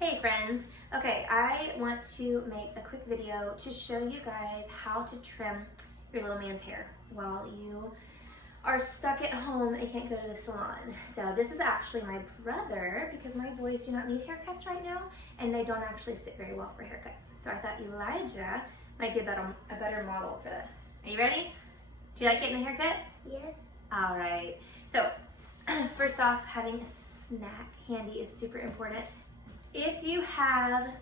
Hey friends, okay, I want to make a quick video to show you guys how to trim your little man's hair while you are stuck at home and can't go to the salon. So this is actually my brother because my boys do not need haircuts right now and they don't actually sit very well for haircuts. So I thought Elijah might be a better model for this. Are you ready? Do you like getting a haircut? Yes. All right, so first off, having a snack handy is super important. If you have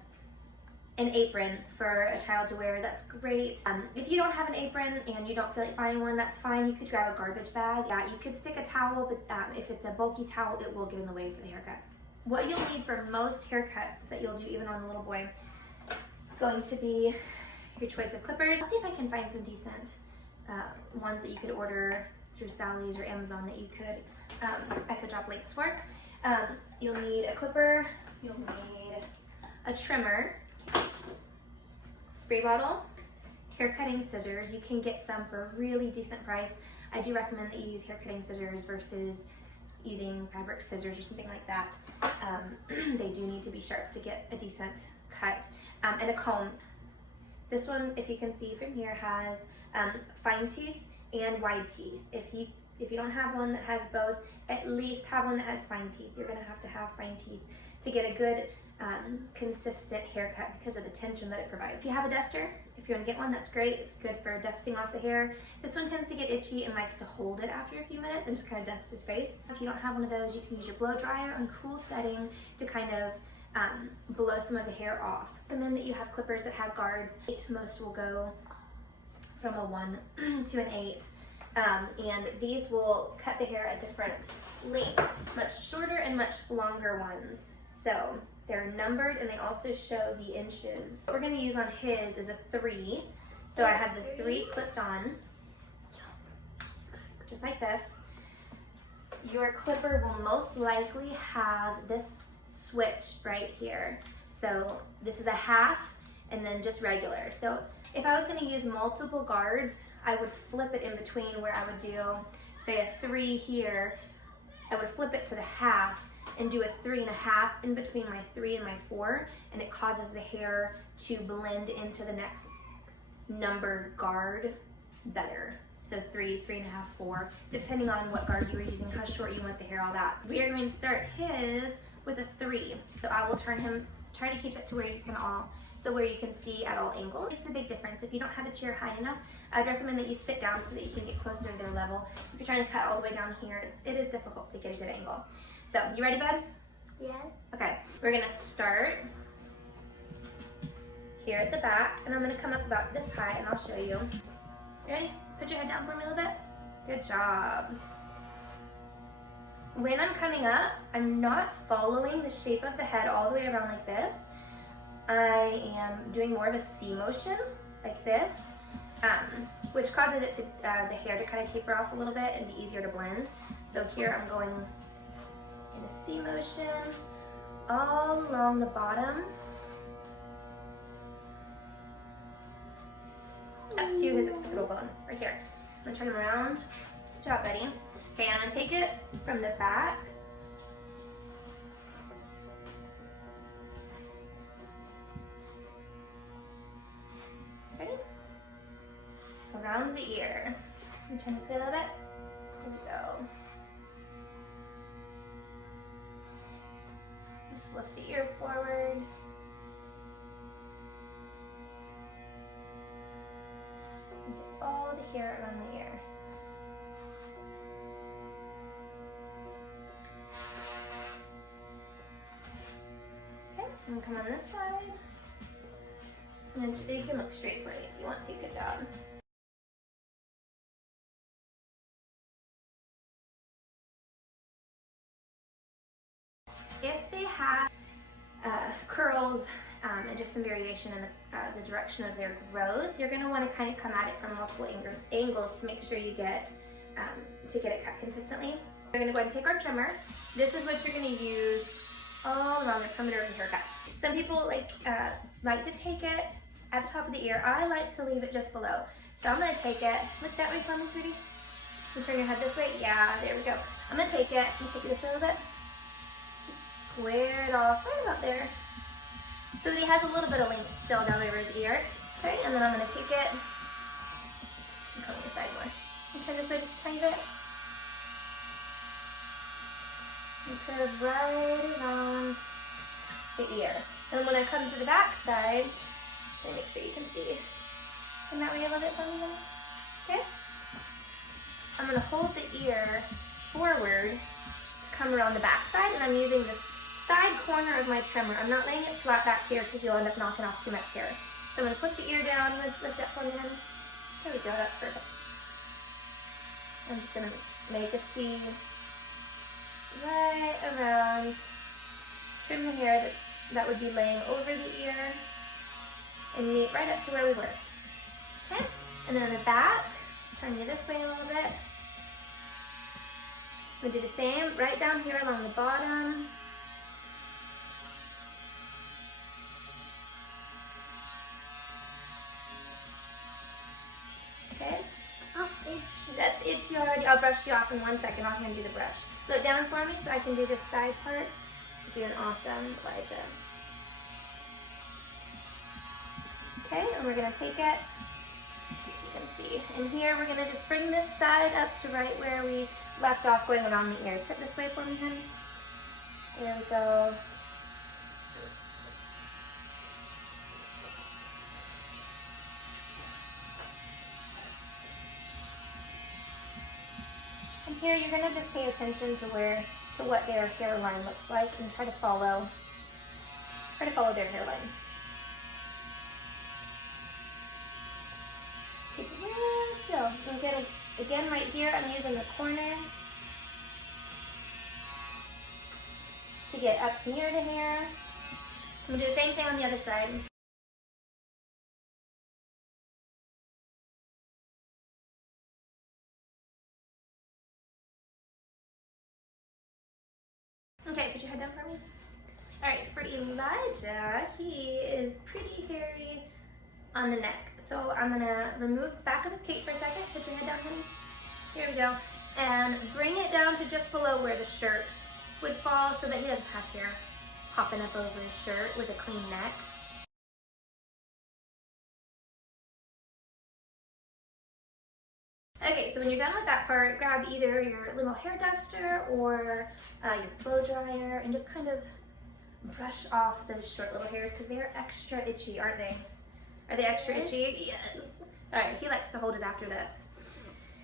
an apron for a child to wear, that's great. If you don't have an apron and you don't feel like buying one, that's fine. You could grab a garbage bag. Yeah, you could stick a towel, but if it's a bulky towel, it will get in the way for the haircut. What you'll need for most haircuts that you'll do even on a little boy is going to be your choice of clippers. I'll see if I can find some decent ones that you could order through Sally's or Amazon that you could, I could drop links for. You'll need a clipper. You'll need a trimmer, spray bottle, hair cutting scissors. You can get some for a really decent price. I do recommend that you use hair cutting scissors versus using fabric scissors or something like that. They do need to be sharp to get a decent cut. And a comb. This one, if you can see from here, has fine teeth and wide teeth. If you don't have one that has both, at least have one that has fine teeth. You're gonna have to have fine teeth to get a good consistent haircut because of the tension that it provides. If you have a duster, if you want to get one, that's great. It's good for dusting off the hair. This one tends to get itchy and likes to hold it after a few minutes and just kind of dust his face. If you don't have one of those, you can use your blow dryer on cool setting to kind of blow some of the hair off. Recommend that you have clippers that have guards. Most will go from a 1 to an 8. And these will cut the hair at different lengths, much shorter and much longer ones. So they're numbered and they also show the inches. What we're gonna use on his is a 3. So I have the 3 clipped on, just like this. Your clipper will most likely have this switch right here. So this is a half and then just regular. So if I was gonna use multiple guards, I would flip it in between where I would do, say, a 3 here. I would flip it to the half and do a 3 1/2 in between my 3 and my 4, and it causes the hair to blend into the next numbered guard better. So 3, 3 1/2, 4, depending on what guard you were using, how short you want the hair, all that. We are going to start his with a 3. So I will turn him, try to keep it to where you can see at all angles. It's a big difference. If you don't have a chair high enough, I'd recommend that you sit down so that you can get closer to their level. If you're trying to cut all the way down here, it is difficult to get a good angle. So, you ready, bud? Yes. Okay, we're gonna start here at the back, and I'm gonna come up about this high, and I'll show you. Ready? Put your head down for me a little bit. Good job. When I'm coming up, I'm not following the shape of the head all the way around like this. I am doing more of a C motion, like this, which causes it to the hair to kind of taper off a little bit and be easier to blend. So here I'm going in a C motion all along the bottom up to his occipital bone, right here. I'm gonna turn him around. Good job, buddy. Okay, I'm gonna take it from the back. Ready? Around the ear. I'm turn this way a little bit. Here we go. Just lift the ear forward. And get all the hair around the ear. Okay, I'm gonna come on this side. And you can look straight for me if you want to. Good job. If they have curls and just some variation in the direction of their growth, you're going to want to kind of come at it from multiple angles to make sure you get it cut consistently. We're going to go ahead and take our trimmer. This is what you're going to use all around the perimeter of the haircut. Some people like to take it at the top of the ear. I like to leave it just below. So I'm going to take it. Look that way for me, sweetie. You turn your head this way. Yeah, there we go. I'm going to take it. I'm going to take it this way a little bit. Just square it off right about there. So he has a little bit of length still down over his ear. Okay, and then I'm gonna take it and comb the side more. And turn this way just a tiny bit. And curve right along the ear. And when I come to the back side, let me make sure you can see. Come that way a little bit for me then. Okay? I'm gonna hold the ear forward to come around the back side, and I'm using this side corner of my trimmer. I'm not laying it flat back here because you'll end up knocking off too much hair. So I'm gonna put the ear down. Let's lift up for me then. There we go, that's perfect. I'm just gonna make a C right around, trim the hair that would be laying over the ear, and meet right up to where we were. Okay? And then on the back, turn you this way a little bit. We'll do the same right down here along the bottom. Okay? Oh, itch. That's itchy already. I'll brush you off in 1 second. I'll hand you the brush. Look down for me so I can do this side part. Do an awesome Elijah. Okay, and we're gonna take it. Let's see if you can see. And here we're gonna just bring this side up to right where we left off going around the ear. Tip this way for me, honey. There we go. And here you're gonna just pay attention to what their hairline looks like and try to follow their hairline. Keep it real still. I'm gonna, again right here, I'm using the corner to get up near the hair. I'm gonna do the same thing on the other side. Okay, put your head down for me. All right, for Elijah, he is pretty hairy on the neck. So I'm gonna remove the back of his cape for a second. Put your head down, honey. Here we go. And bring it down to just below where the shirt would fall so that he doesn't have hair popping up over his shirt with a clean neck. Okay, so when you're done with that part, grab either your little hair duster or your blow dryer and just kind of brush off those short little hairs because they are extra itchy, aren't they? Are they extra itchy? Yes. All right, he likes to hold it after this.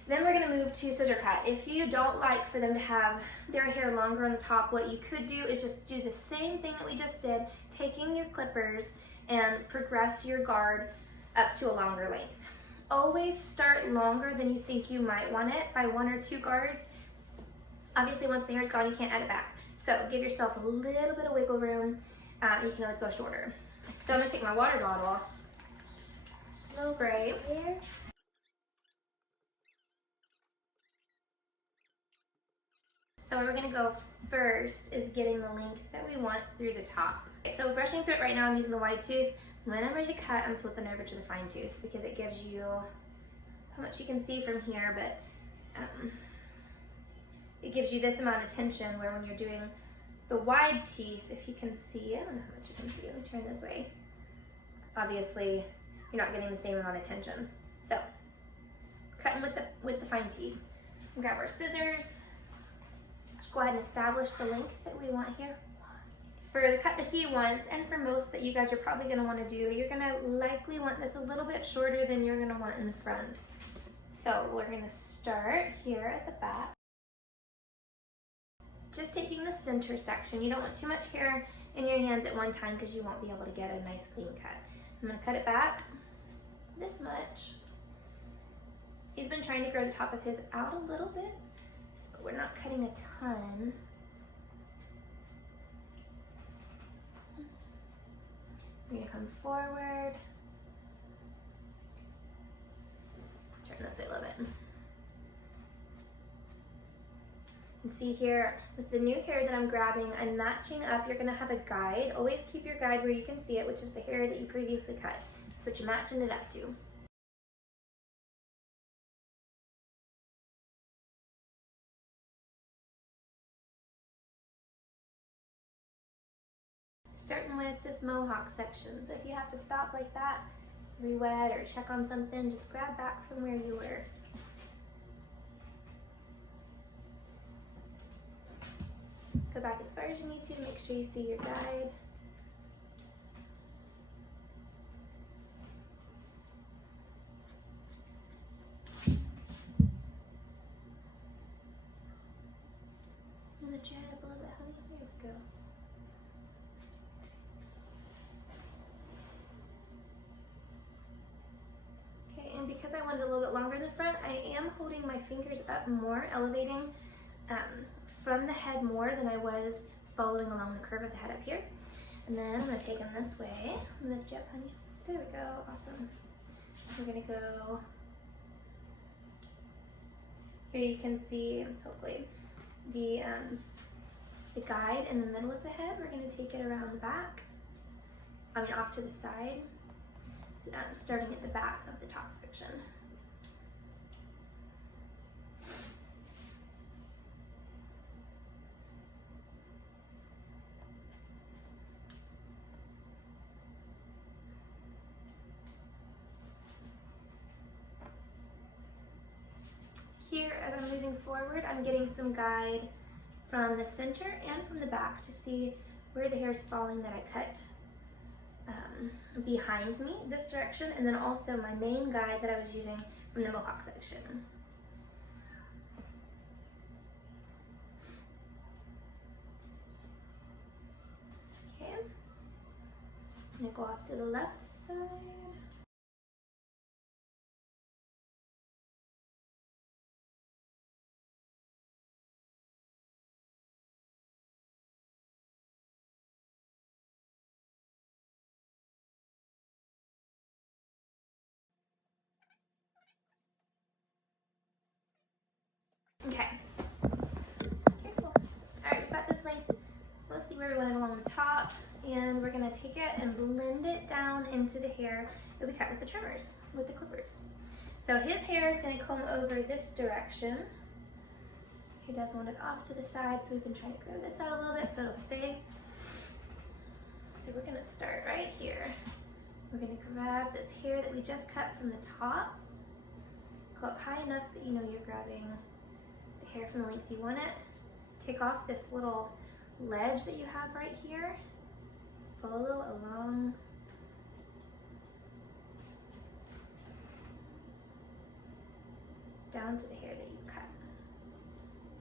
Then we're gonna move to scissor cut. If you don't like for them to have their hair longer on the top, what you could do is just do the same thing that we just did, taking your clippers and progress your guard up to a longer length. Always start longer than you think you might want it by 1 or 2 guards. Obviously, once the hair is gone, you can't add it back. So give yourself a little bit of wiggle room. You can always go shorter. So I'm gonna take my water bottle, spray here. So where we're gonna go first is getting the length that we want through the top. Okay, so brushing through it right now, I'm using the wide tooth. When I'm ready to cut, I'm flipping over to the fine tooth because it gives you how much you can see from here, but it gives you this amount of tension where when you're doing the wide teeth, if you can see, I don't know how much you can see, let me turn this way. Obviously, you're not getting the same amount of tension. So, cutting with the fine teeth. We'll grab our scissors. Go ahead and establish the length that we want here. For the cut that he wants, and for most that you guys are probably gonna wanna do, you're gonna likely want this a little bit shorter than you're gonna want in the front. So we're gonna start here at the back. Just taking the center section. You don't want too much hair in your hands at one time because you won't be able to get a nice clean cut. I'm gonna cut it back this much. He's been trying to grow the top of his out a little bit, so we're not cutting a ton. We're gonna come forward. Turn this way a little bit. And see here, with the new hair that I'm grabbing, I'm matching up. You're gonna have a guide. Always keep your guide where you can see it, which is the hair that you previously cut. That's what you're matching it up to. starting with this mohawk section. So if you have to stop like that, re-wet or check on something, just grab back from where you were. Go back as far as you need to make sure you see your guide. And lift your head up a little bit, honey. There we go. Okay, and because I want it a little bit longer in the front, I am holding my fingers up more, elevating from the head more than I was following along the curve of the head up here. And then I'm gonna take them this way. Lift you up, honey. There we go, awesome. We're gonna go, here you can see, hopefully, the guide in the middle of the head. We're gonna take it around the back, off to the side, starting at the back of the top section. Here, as I'm moving forward, I'm getting some guide from the center and from the back to see where the hair is falling that I cut behind me, this direction, and then also my main guide that I was using from the mohawk section. Okay, I'm gonna go off to the left side. Okay, careful. All right, we've got this length mostly where we want it along the top, and we're gonna take it and blend it down into the hair that we cut with the trimmers, with the clippers. So his hair is gonna comb over this direction. He does want it off to the side, so we've been trying to grow this out a little bit so it'll stay. So we're gonna start right here. We're gonna grab this hair that we just cut from the top, go up high enough that you know you're grabbing the hair from the length you want it. Take off this little ledge that you have right here. Follow along. Down to the hair that you cut.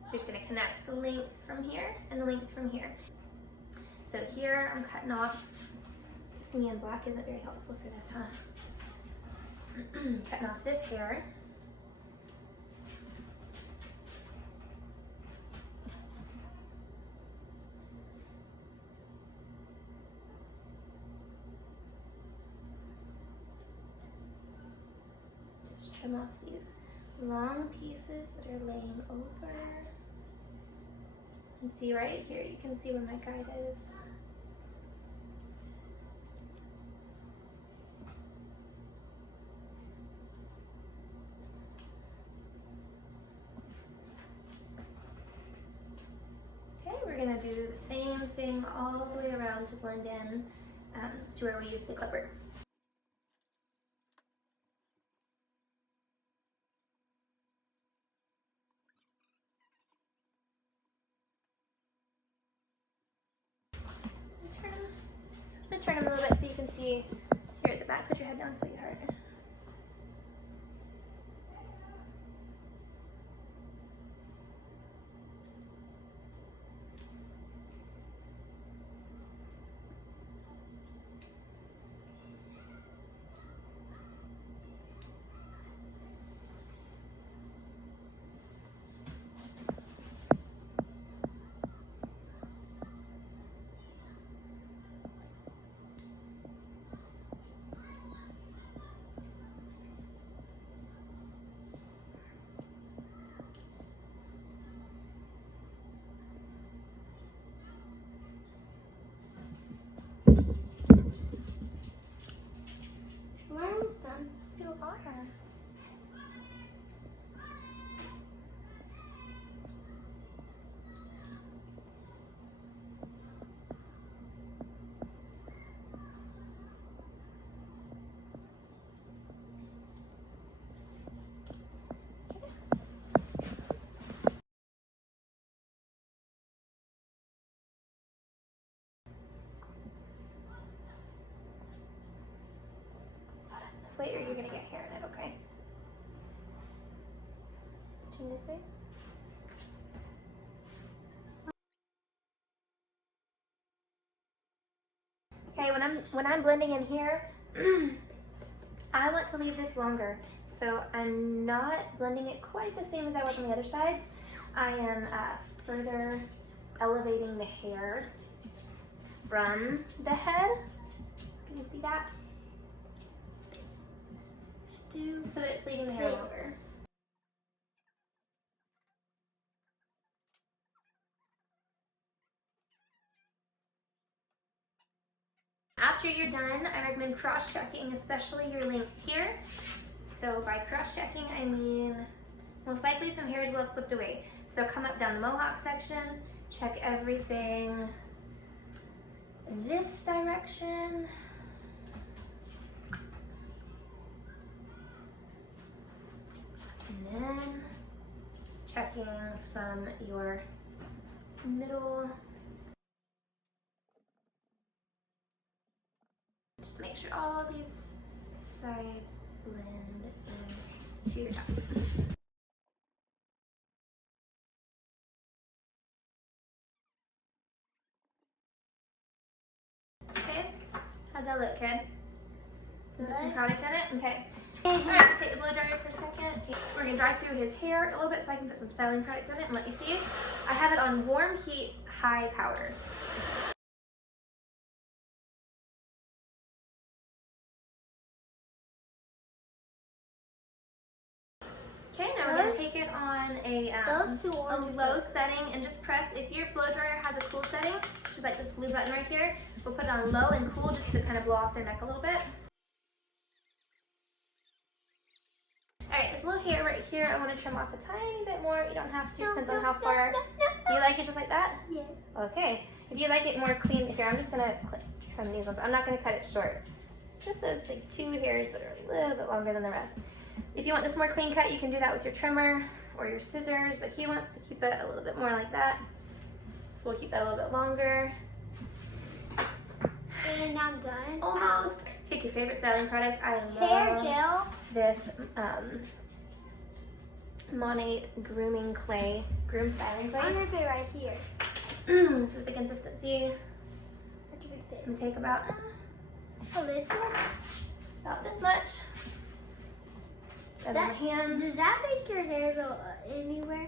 You're just gonna connect the length from here and the length from here. So here I'm cutting off, me in black isn't very helpful for this, huh? Cutting off this hair. Just trim off these long pieces that are laying over. You see right here, you can see where my guide is. Okay, we're gonna do the same thing all the way around to blend in to where we use the clipper. I'm gonna turn them a little bit so you can see here at the back. Put your head down, sweetheart. way or you're gonna get hair in it, okay? Chin this way. Okay, when I'm blending in here, I want to leave this longer. So I'm not blending it quite the same as I was on the other side. I am further elevating the hair from the head. Can you see that? So that it's leaving the hair longer. After you're done, I recommend cross-checking, especially your length here. So by cross-checking, I mean most likely some hairs will have slipped away. So come up down the mohawk section, check everything this direction. And then checking from your middle. Just to make sure all these sides blend into your top. Okay, how's that look, kid? Put some product in it? Okay. Alright, take the blow dryer for a second. Okay. We're going to dry through his hair a little bit so I can put some styling product in it and let you see. I have it on warm heat, high power. Okay, now we're going to take it on a low setting and just press. If your blow dryer has a cool setting, which is like this blue button right here, we'll put it on low and cool just to kind of blow off their neck a little bit. Alright, there's a little hair right here. I want to trim off a tiny bit more. You don't have to, depends on how far. You like it just like that? Yes. Okay. If you like it more clean, here, I'm just going to trim these ones. I'm not going to cut it short. Just those like 2 hairs that are a little bit longer than the rest. If you want this more clean cut, you can do that with your trimmer or your scissors, but he wants to keep it a little bit more like that. So we'll keep that a little bit longer. And I'm done. Almost. Take your favorite styling product. I love hair gel. This Monate grooming clay, groom styling clay. I'm gonna put it right here. This is the consistency. And take about this much. Grab my hands. Does that make your hair go anywhere?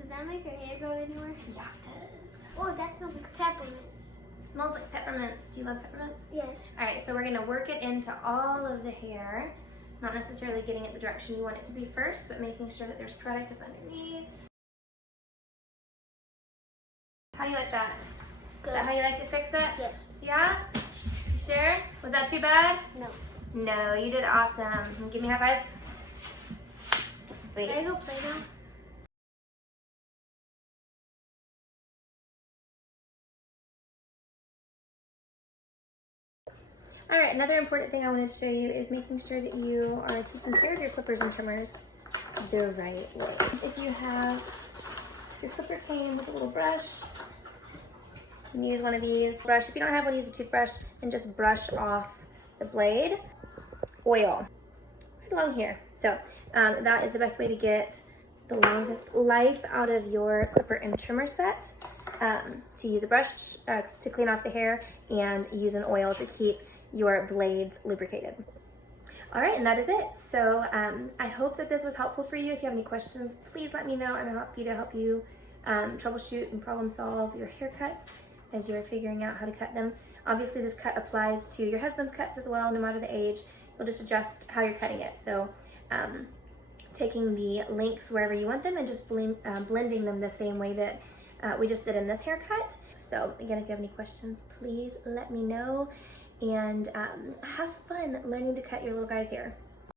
Does that make your hair go anywhere? Yeah, it does. Oh, that smells like peppermints. It smells like peppermints. Do you love peppermints? Yes. All right, so we're gonna work it into all of the hair. Not necessarily getting it the direction you want it to be first, but making sure that there's product up underneath. How do you like that? Good. Is that how you like to fix it? Yes. Yeah? You sure? Was that too bad? No. No, you did awesome. Give me a high five. Sweet. Can I go play now? All right, another important thing I wanted to show you is making sure that you are taking care of your clippers and trimmers the right way. If your clipper came with a little brush, you can use one of these. If you don't have one, use a toothbrush and just brush off the blade. Oil right along here. So that is the best way to get the longest life out of your clipper and trimmer set. To use a brush to clean off the hair and use an oil to keep your blades lubricated. All right, and that is it. So I hope that this was helpful for you. If you have any questions, please let me know. I'm happy to help you troubleshoot and problem solve your haircuts as you're figuring out how to cut them. Obviously, this cut applies to your husband's cuts as well, no matter the age. You'll just adjust how you're cutting it. So taking the lengths wherever you want them and just blending them the same way that we just did in this haircut. So again, if you have any questions, please let me know. And have fun learning to cut your little guy's hair.